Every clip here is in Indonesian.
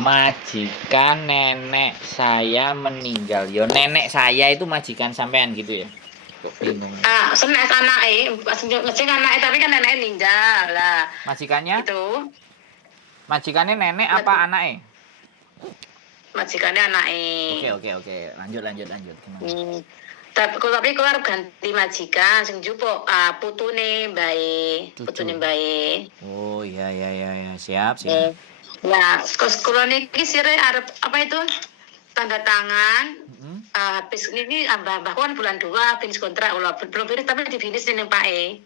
Majikan nenek saya meninggal. Yo nenek saya itu majikan sampean gitu ya. Kok bingung. Senes anake, ngecek anake tapi kan neneknya meninggal lah. Majikannya? Itu Majikannya nenek apa anaknya? majikannya anake. Oke. Lanjut. Gimana? Tapi keluar ganti majikan sing jupuk putune mbae, putune mbae. Oh iya. Siap. Nah, kula niki sire arep apa itu? Tanda tangan. Habis ini mbah kan bulan 2 finish kontrak belum finish tapi di finish ning Pak E.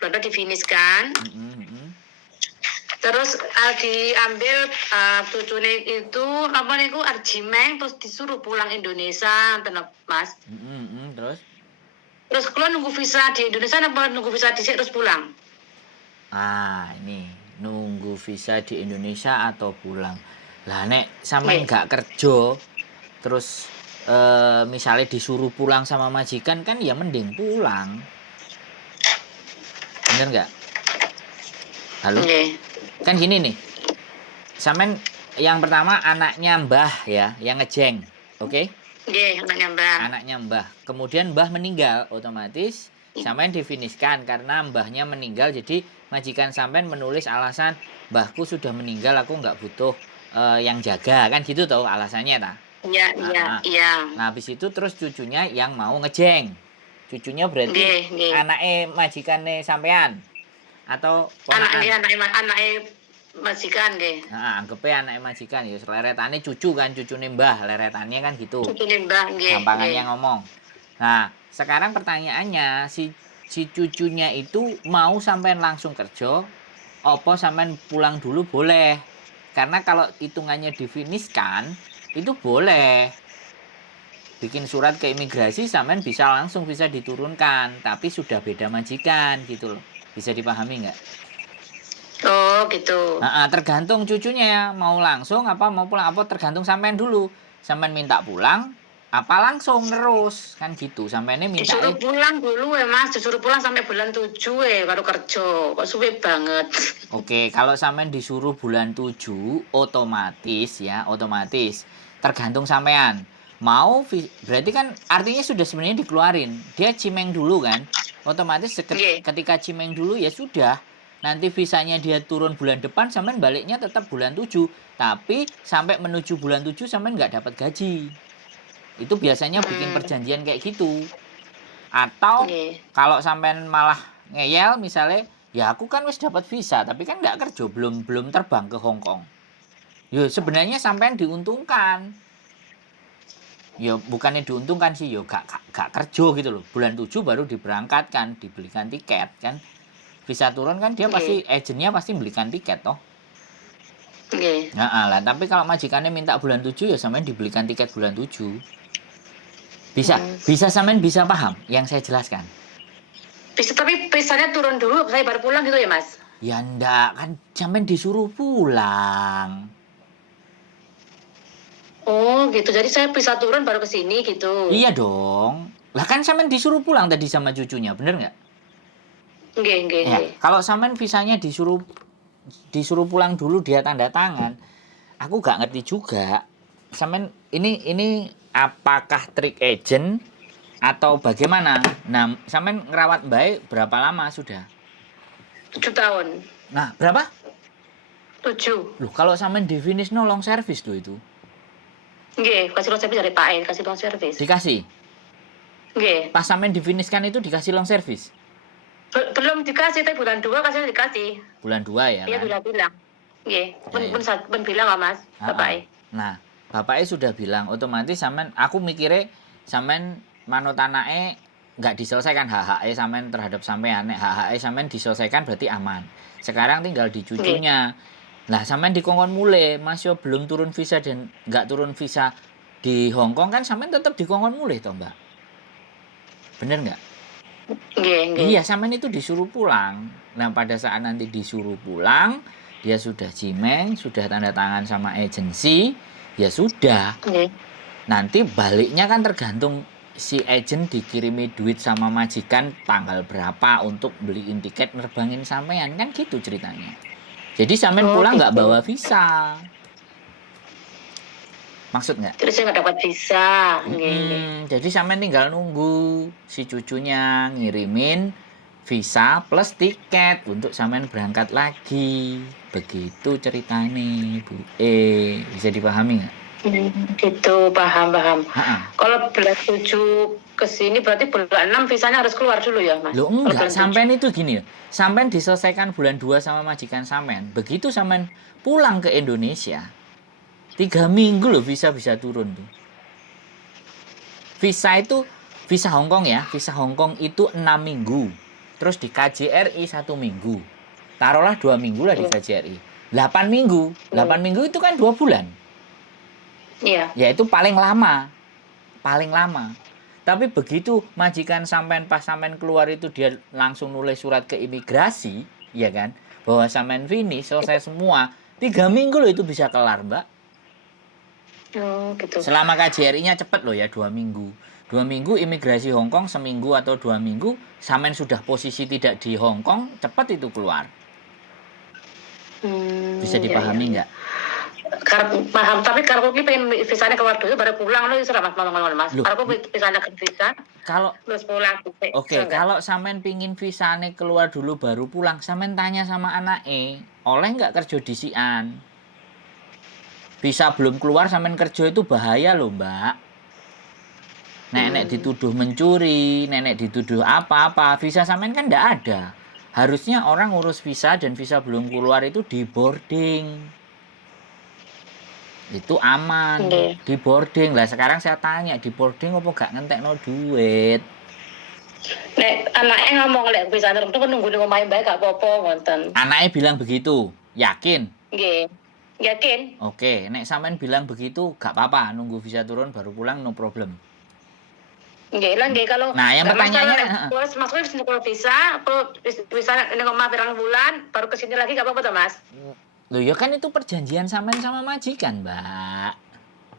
Belum di finish kan. Terus diambil cucune itu apa niku arjimeng terus disuruh pulang Indonesia tenan Mas. Terus kula nunggu visa di Indonesia apa nunggu visa di terus pulang? Ini nunggu visa di Indonesia atau pulang. Lah nek sampean nggak kerja terus misalnya disuruh pulang sama majikan kan ya mending pulang. Bener nggak? Halo? Kan gini nih. Sampean yang pertama anaknya Mbah ya, yang ngejeng. Oke? Anaknya Mbah. Kemudian Mbah meninggal, otomatis sampean difiniskan karena mbahnya meninggal, jadi majikan sampean menulis alasan mbahku sudah meninggal, aku nggak butuh yang jaga, kan gitu toh alasannya ta? Iya. Nah, habis itu terus cucunya yang mau ngejeng. Cucunya berarti anaknya majikannya sampean atau anaknya majikan nggih. Anggapnya anaknya majikan ya, leretane cucu kan, cucune mbah, leretannya kan gitu. Cucune mbah nggih. Gampangannya ngomong. Nah, sekarang pertanyaannya si cucunya itu mau sampean langsung kerja, opo sampean pulang dulu boleh. Karena kalau hitungannya difiniskan, itu boleh. Bikin surat ke imigrasi sampean bisa langsung bisa diturunkan, tapi sudah beda majikan gitu loh. Bisa dipahami nggak? Oh gitu. Tergantung cucunya mau langsung apa mau pulang, apa tergantung sampean dulu. Sampean minta pulang apa langsung terus kan gitu, sampeannya minta disuruh pulang dulu ya Mas, disuruh pulang sampai bulan 7 baru kerja, kok suwe banget. Oke, kalau sampean disuruh bulan 7 otomatis tergantung sampean mau berarti kan artinya sudah sebenarnya dikeluarin, dia cimeng dulu kan, otomatis ketika cimeng dulu ya sudah, nanti visanya dia turun bulan depan, sampean baliknya tetap bulan 7, tapi sampai menuju bulan 7 sampean nggak dapat gaji. Itu biasanya bikin perjanjian kayak gitu. Atau kalau sampean malah ngeyel misalnya, ya aku kan wis dapat visa tapi kan nggak kerja, belum terbang ke Hong Kong. Ya sebenarnya sampean diuntungkan. Ya bukannya diuntungkan sih, ya gak kerja gitu loh. Bulan 7 baru diberangkatkan, dibelikan tiket kan. Visa turun kan dia pasti agennya pasti belikan tiket toh. Lah tapi kalau majikannya minta bulan 7 ya sampean dibelikan tiket bulan 7. Bisa sampean bisa paham yang saya jelaskan? Bisa, tapi visanya turun dulu saya baru pulang gitu ya Mas? Ya enggak, kan sampean disuruh pulang. Oh gitu, jadi saya bisa turun baru ke sini gitu? Iya dong. Lah kan sampean disuruh pulang tadi sama cucunya, bener nggak? Nggih. Ya, kalau sampean visanya disuruh pulang dulu, dia tanda tangan, aku gak ngerti juga. Sampean ini apakah trik agent atau bagaimana? Nah, sampean ngerawat Mbak berapa lama sudah? 7 tahun. Nah, berapa? 7. Loh, kalau sampean di finish no long service tuh itu. Nggih, kasih long service dari Pak E, kasih long service. Dikasih? Nggih. Pas sampean di finishkan itu dikasih long service? Belum dikasih, tapi bulan 2 kasih dikasih. Bulan 2 ya kan? Iya, sudah bilang. Nggih, pun bilang nggak Mas, Bapak E. Nah, Bapak E sudah bilang, otomatis sampean, aku mikirnya sampean manut anake nggak diselesaikan hak-hak sampean terhadap sampean. Nek hak-hak sampean diselesaikan berarti aman. Sekarang tinggal di cucunya. Nah, sampean dikongkon mulai, Mas yo belum turun visa dan nggak turun visa di Hong Kong kan sampean tetap dikongkon mulai toh, Mbak. Bener nggak? Iya, sampean itu disuruh pulang. Nah, pada saat nanti disuruh pulang, dia sudah cimeng, sudah tanda tangan sama agensi, ya sudah. Nanti baliknya kan tergantung si agent dikirimi duit sama majikan tanggal berapa untuk beliin tiket nerbangin sampean, kan gitu ceritanya. Jadi sampean pulang nggak bawa visa. Maksud nggak? Terus saya nggak dapat visa. Jadi sampean tinggal nunggu si cucunya ngirimin visa plus tiket untuk sampean berangkat lagi. Begitu ceritanya, Bu. Bisa dipahami nggak? Gitu, paham. Ha-ha. Kalau bulan 7 ke sini berarti bulan 6 visanya harus keluar dulu ya, Mas? Loh Kalau enggak, bulan sampean itu gini ya. Sampean diselesaikan bulan 2 sama majikan sampean. Begitu sampean pulang ke Indonesia, 3 minggu loh visa bisa turun tuh. Visa Hongkong ya. Visa Hongkong itu 6 minggu. Terus di KJRI 1 minggu. Taruhlah 2 minggu lah di KJRI. 8 minggu. 8 minggu itu kan 2 bulan. Iya. Ya itu paling lama. Paling lama. Tapi begitu majikan sampean pas sampean keluar itu dia langsung nulis surat ke imigrasi, ya kan? Bahwa sampean finish, selesai semua. 3 minggu loh itu bisa kelar, Mbak. Oh, gitu. Selama KJRI-nya cepet loh ya, 2 minggu. 2 minggu imigrasi Hongkong, seminggu atau 2 minggu, sampean sudah posisi tidak di Hongkong, cepet itu keluar. Bisa dipahami nggak? Paham, tapi kalau aku pengen visanya keluar dulu baru pulang loh, sudah Mas Mas. Aku visanya ke visa. Kalau terus pulang. Oke, kalau sampean pingin visanya keluar dulu baru pulang, sampean tanya sama anake, oleh nggak kerja disian? Visa belum keluar sampean kerja itu bahaya loh, Mbak. Nenek dituduh mencuri, nenek dituduh apa-apa, visa sampean kan nggak ada. Harusnya orang urus visa dan visa belum keluar itu di boarding. Itu aman, di boarding. Lah sekarang saya tanya, di boarding apa gak ngentekno duit? Nek anaknya ngomong lek bisa nurut kan nunggu main baik gak apa-apa ngonten. Anaknya bilang begitu, yakin? Nggih. Yakin? Oke, nek sampean bilang begitu gak apa-apa, nunggu visa turun baru pulang no problem. Nggih lah nggih kalau. Nah, yang pertanyaannya terus maksudnya bisa apa bisa ini ngomong pirang bulan baru kesini lagi gak apa-apa toh, Mas? Loh ya kan itu perjanjian sampean sama majikan, Mbak.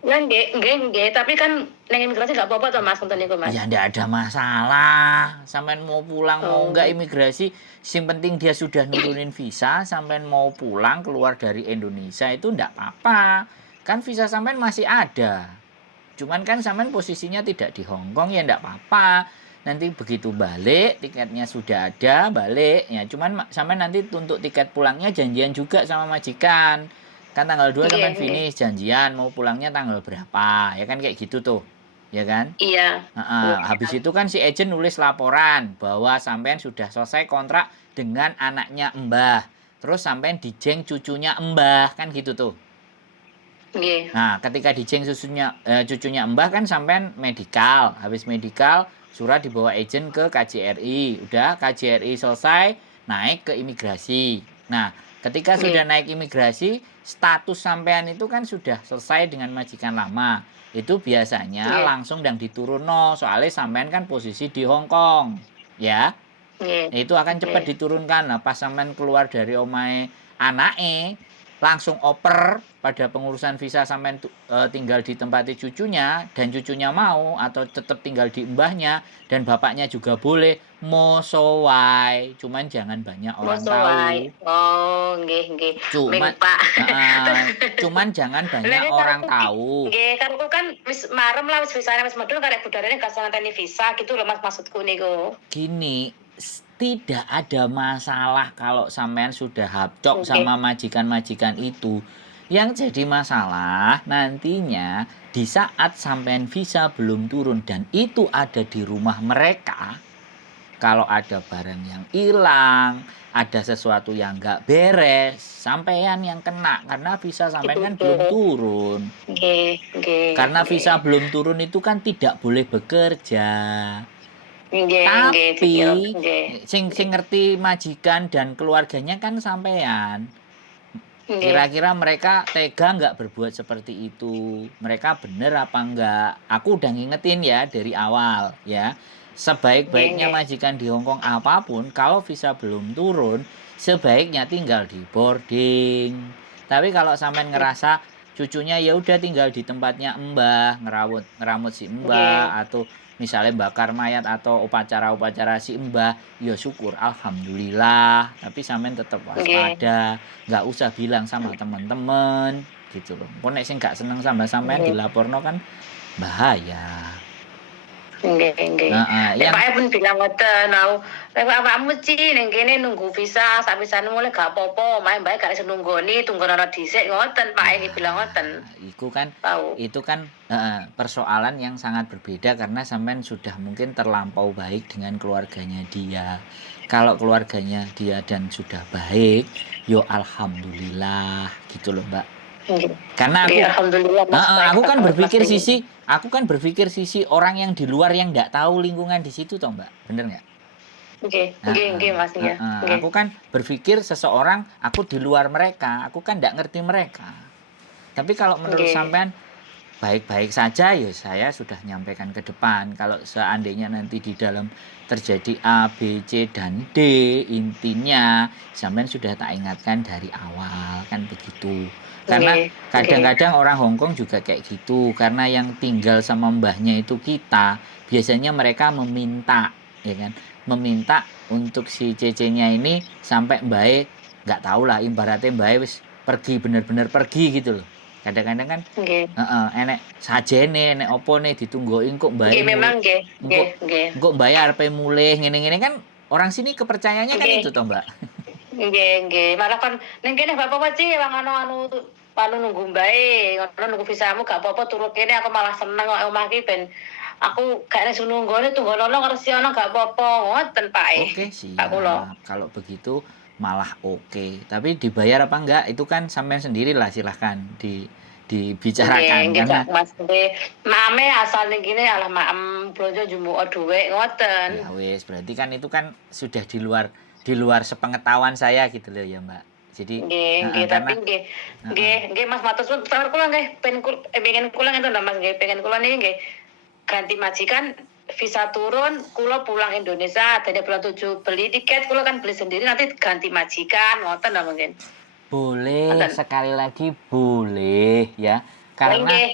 Ya nggih, tapi kan neng imigrasi gak apa-apa toh, Mas, nonton niku, Mas. Ya ndak ada masalah. Sampean mau pulang mau enggak imigrasi, sing penting dia sudah nurunin visa, sampean mau pulang keluar dari Indonesia itu ndak apa-apa. Kan visa sampean masih ada. Cuman kan sampean posisinya tidak di Hongkong ya ndak apa-apa. Nanti begitu balik, tiketnya sudah ada, balik. Ya, cuman sampean nanti untuk tiket pulangnya janjian juga sama majikan. Kan tanggal 2 sampean finish, janjian mau pulangnya tanggal berapa. Ya kan kayak gitu tuh. Ya kan? Iya. Habis itu kan si agent nulis laporan bahwa sampean sudah selesai kontrak dengan anaknya Mbah. Terus sampean dijeng cucunya Mbah, kan gitu tuh. Nah, ketika dijeng cucunya Mbah kan sampean medikal. Habis medikal surat dibawa agent ke KJRI. Udah KJRI selesai, naik ke imigrasi. Nah, ketika sudah naik imigrasi, status sampean itu kan sudah selesai dengan majikan lama. Itu biasanya langsung dan diturunno, soalnya sampean kan posisi di Hongkong. Ya. Itu akan cepat diturunkan. Nah, pas sampean keluar dari omahe anake, langsung oper pada pengurusan visa sampean tinggal di tempati cucunya dan cucunya mau atau tetap tinggal di mbahnya dan bapaknya juga boleh mosowai, cuman jangan banyak orang tahu. Oh, nggih. Cuman jangan banyak orang tahu. Nggih, karo kan wis marem lah wis visane wis medhun karek budarane gak sanganteni visa gitu loh Mas maksudku niku. Gini, tidak ada masalah kalau sampean sudah hapcok sama majikan-majikan itu. Yang jadi masalah nantinya di saat sampean visa belum turun dan itu ada di rumah mereka, kalau ada barang yang hilang, ada sesuatu yang nggak beres, sampean yang kena karena visa sampean kan belum turun. Karena visa belum turun itu kan tidak boleh bekerja. Tapi sing ngerti majikan dan keluarganya kan sampean. Kira-kira mereka tega nggak berbuat seperti itu? Mereka bener apa enggak? Aku udah ngingetin ya dari awal ya. Sebaik-baiknya majikan di Hongkong apapun, kalau visa belum turun, sebaiknya tinggal di boarding. Tapi kalau sampean ngerasa cucunya ya udah tinggal di tempatnya Mbah, ngerawut si Mbah atau misalnya bakar mayat atau upacara-upacara si Mbah, ya syukur, alhamdulillah. Tapi sampean tetap waspada, nggak usah bilang sama teman-teman, gitu loh. Kok nek sing gak seneng sama sampean dilaporno kan bahaya. Nggih. Nek Yang Pak pun bilang ngoten, lek awakmu Ci ning kene nunggu visa, sak visane mulai gak apa-apa, omahe mbake gak iso nunggoni, tunggono dhisik ngoten Pak iki bilang ngoten. Itu kan persoalan yang sangat berbeda karena sampean sudah mungkin terlampau baik dengan keluarganya dia. Kalau keluarganya dia dan sudah baik, yo alhamdulillah gitu loh, Mbak. Karena aku kan berpikir sisi orang yang di luar yang nggak tahu lingkungan di situ toh Mbak, bener nggak? Nggih Mas ya. Aku kan berpikir seseorang aku di luar mereka, aku kan nggak ngerti mereka. Tapi kalau menurut sampean baik-baik saja ya saya sudah nyampaikan ke depan. Kalau seandainya nanti di dalam terjadi A, B, C, dan D, intinya sampean sudah tak ingatkan dari awal kan begitu. Karena kadang-kadang orang Hongkong juga kayak gitu. Karena yang tinggal sama mbahnya itu kita, biasanya mereka meminta, ya kan, meminta untuk si CC-nya ini sampai mbae nggak tahu lah ibaratnya mbae wis pergi bener-bener pergi gitu loh. Kadang-kadang kan enek sajene enek opo nih ditungguin kok mbae kok mbae arepe mulih ngene-ngene kan orang sini kepercayaannya kan itu toh Mbak. Nggih. Malah kan ning kene bapak Ci wong anu nunggu mbae, ngono nunggu visamu gak apa-apa turu kene aku malah seneng kok omah iki ben aku gak iso nunggone tunggono ngersi ana gak apa-apa ngoten Pak. Oke, siap. Kalau begitu malah oke. Tapi dibayar apa enggak itu kan sampean sendirilah silahkan dibicarakan karena Mas mame asal ning kene alah maem blonjo jumuh dhuwit ngoten. Ya wis, berarti kan itu kan sudah di luar sepengetahuan saya gitu loh ya Mbak. Jadi tapi nggih Mas matur suwun kula nggih pengen kula ngenten Mas nggih pengen kula niki nggih ganti majikan visa turun kula pulang Indonesia dari bulan 7 beli tiket kula kan beli sendiri nanti ganti majikan ngoten lah mungkin. Boleh sekali lagi boleh ya karena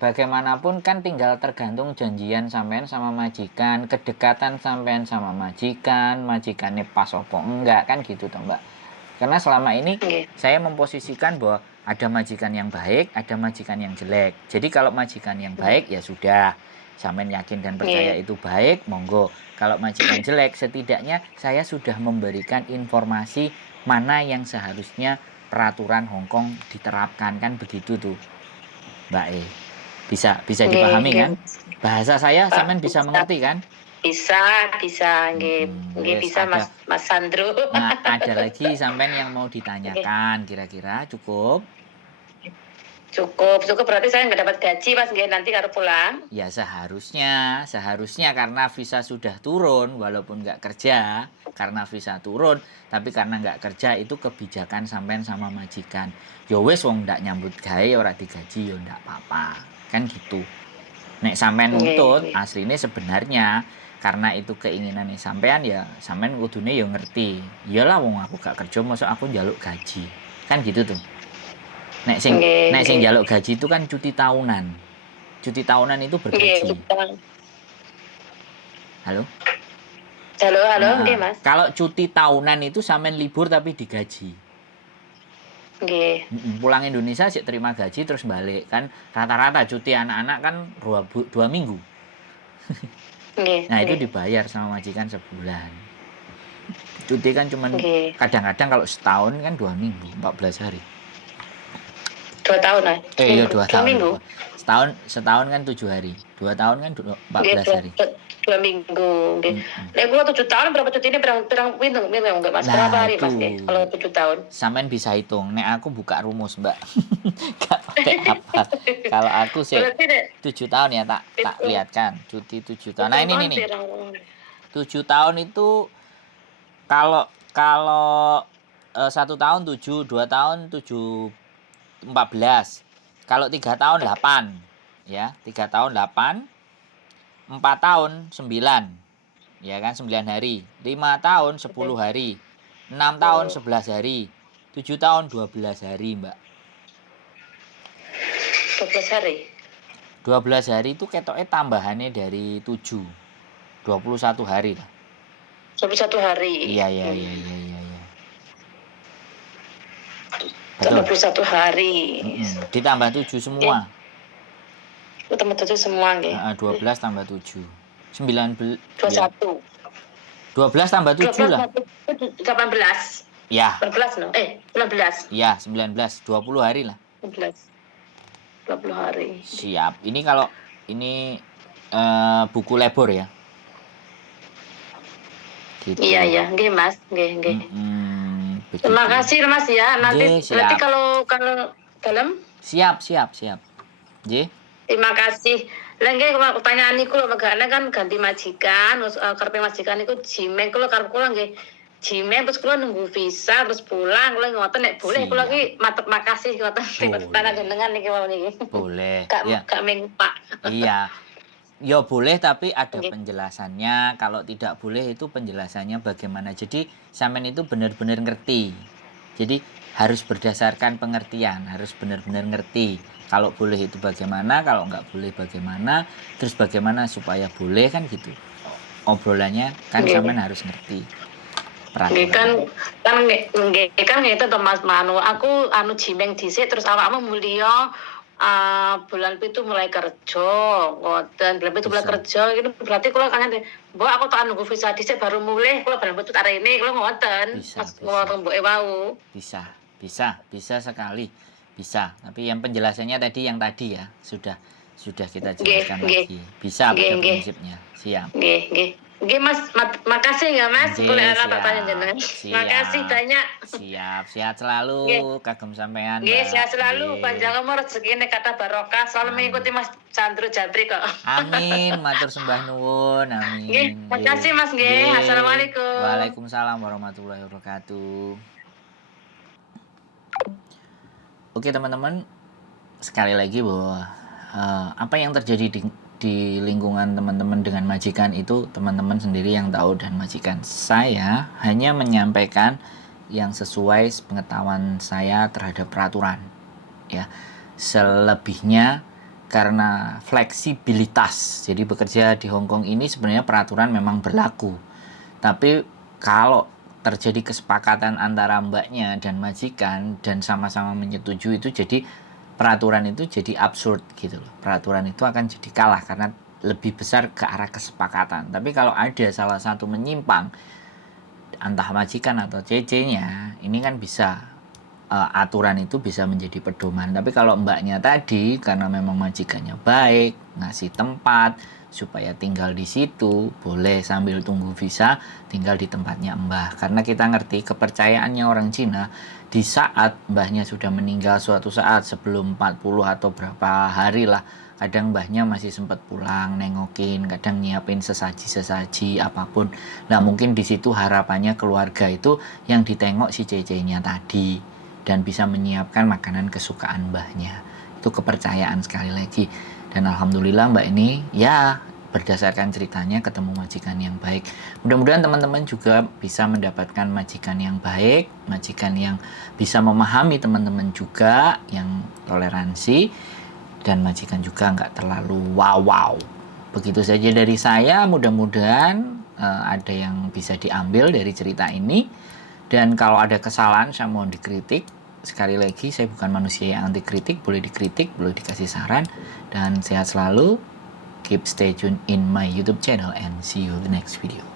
bagaimanapun kan tinggal tergantung janjian sampean sama majikan, kedekatan sampean sama majikannya pas opo enggak kan gitu toh Mbak. Karena selama ini saya memposisikan bahwa ada majikan yang baik, ada majikan yang jelek. Jadi kalau majikan yang baik ya sudah, sampean yakin dan percaya itu baik, monggo. Kalau majikan jelek, setidaknya saya sudah memberikan informasi mana yang seharusnya peraturan Hongkong diterapkan kan begitu tuh, Mbak E. Bisa dipahami kan? Bahasa saya sampean bisa mengerti kan? Bisa, nggih bisa Mas Sandro. Nah, ada lagi sampean yang mau ditanyakan kira-kira cukup? Cukup berarti saya nggak dapat gaji Mas nggih nanti kalau pulang. Ya seharusnya karena visa sudah turun walaupun nggak kerja, karena visa turun tapi karena nggak kerja itu kebijakan sampean sama majikan. Ya wis wong ndak nyambut gawe ora digaji ya ndak apa-apa. Kan gitu. Nek sampean nuntut asline sebenarnya karena itu keinginan sampean ya sampean kudune ya ngerti. Iyalah wong aku gak kerja masa aku njaluk gaji. Kan gitu tuh. Nek sing njaluk gaji itu kan cuti tahunan. Cuti tahunan itu bergaji. Halo, nggih Mas. Kalau cuti tahunan itu sampean libur tapi digaji. Nggih. Pulang Indonesia sih terima gaji terus balik kan rata-rata cuti anak-anak kan 2 minggu. Nah itu dibayar sama majikan sebulan. Cuti kan cuman kadang-kadang kalau setahun kan 2 minggu 14 hari. 2 tahun lah. 2 tahun. Minggu. Setahun kan 7 hari. 2 tahun kan 14 hari. 2 minggu. Nek gua 7 tahun berapa cutinya pirang pinten enggak Mas berapa hari Mas kalau 7 tahun? Sampean bisa hitung. Nek aku buka rumus, Mbak. Gak pakai apa. Kalau aku sih 7 tahun ya tak lihatkan. Cuti 7 tahun. Nah ini nih. 7 tahun itu kalau 1 tahun 7, 2 tahun 7 14. Kalau 3 tahun 8. Ya, 3 tahun 8. 4 tahun 9. Ya kan 9 hari. 5 tahun 10 hari. 6 tahun 11 hari. 7 tahun 12 hari, Mbak. 12 hari. 12 hari itu ketoknya tambahannya dari 7. 21 hari lah. 21 hari. Iya. Betul. 21 hari. Ditambah 7 semua. Tambah 7 semua nggih. 12 tambah 7. 19. 21. 12 tambah 7 lah. 18. Ya. 18 no. 19. Ya, 19. 20 hari lah. 19. 20 hari. Siap. Ini kalau ini buku lebor ya. Gitu. Iya, nggih Mas, nggih. Begitu. Terima kasih Mas ya. Nanti Nggih, berarti siap. kalau dalam Siap. Nggih. terima kasih. Lah nggih pertanyaan niku lho megane kan ganti majikan, terus karepe majikan niku jimeng kula karep kula nggih jimeng terus kula nunggu visa terus pulang kula ngoten nek boleh kula ki matur makasih ngoten tanah jenengan niki wau niki. Boleh. Gak mengpak. Iya. Ya boleh tapi ada penjelasannya. Kalau tidak boleh itu penjelasannya bagaimana. Jadi sampean itu benar-benar ngerti. Jadi harus berdasarkan pengertian, harus benar-benar ngerti. Kalau boleh itu bagaimana, kalau nggak boleh bagaimana, terus bagaimana supaya boleh kan gitu. Obrolannya kan sampean harus ngerti. Peraturan. Kan itu to Mas Manu. Aku jimeng dhisik terus awakmu mulya bulan itu mulai kerja, ngoten. Bulan itu mulai kerja, itu berarti kalau kangen, mbok aku tak nunggu visa dhisik baru mulai, kalau bulan itu tak rene, kalau ngoten. Mas ngoten mboke wau. Bisa sekali. Bisa. Tapi yang penjelasannya tadi ya, sudah kita jelaskan lagi. Bisa pada prinsipnya. Siap. Nggih Mas, makasih ya Mas. Boleh ana pertanyaan jenengan. Makasih banyak. Siap, sehat selalu kagem sampean. Nggih, sehat selalu, panjang umur rezekine kata barokah, selalu mengikuti Mas Chandra Jabri kok. Amin, matur sembah nuwun, amin. Nggih, makasih Mas nggih. Assalamualaikum. Waalaikumsalam warahmatullahi wabarakatuh. Oke teman-teman, sekali lagi bahwa apa yang terjadi di lingkungan teman-teman dengan majikan itu teman-teman sendiri yang tahu, dan majikan saya hanya menyampaikan yang sesuai pengetahuan saya terhadap peraturan ya. Selebihnya karena fleksibilitas, jadi bekerja di Hong Kong ini sebenarnya peraturan memang berlaku, tapi kalau terjadi kesepakatan antara mbaknya dan majikan dan sama-sama menyetujui itu, jadi peraturan itu jadi absurd gitu loh. Peraturan itu akan jadi kalah karena lebih besar ke arah kesepakatan. Tapi kalau ada salah satu menyimpang, entah majikan atau CC-nya, ini kan bisa aturan itu bisa menjadi pedoman. Tapi kalau mbaknya tadi karena memang majikannya baik, ngasih tempat supaya tinggal di situ, boleh sambil tunggu visa tinggal di tempatnya mbah. Karena kita ngerti kepercayaannya orang Cina, di saat mbahnya sudah meninggal suatu saat sebelum 40 atau berapa hari lah, kadang mbahnya masih sempat pulang nengokin, kadang nyiapin sesaji apapun. Nah mungkin di situ harapannya keluarga itu yang ditengok si CC-nya tadi dan bisa menyiapkan makanan kesukaan mbahnya. Itu kepercayaan sekali lagi. Dan alhamdulillah mbak ini ya berdasarkan ceritanya ketemu majikan yang baik. Mudah-mudahan teman-teman juga bisa mendapatkan majikan yang baik, majikan yang bisa memahami teman-teman juga, yang toleransi, dan majikan juga nggak terlalu wow. Begitu saja dari saya, mudah-mudahan ada yang bisa diambil dari cerita ini. Dan kalau ada kesalahan saya mohon dikritik. Sekali lagi, saya bukan manusia yang anti kritik, boleh dikritik, boleh dikasih saran, dan sehat selalu. Keep stay tuned in my YouTube channel and see you the next video.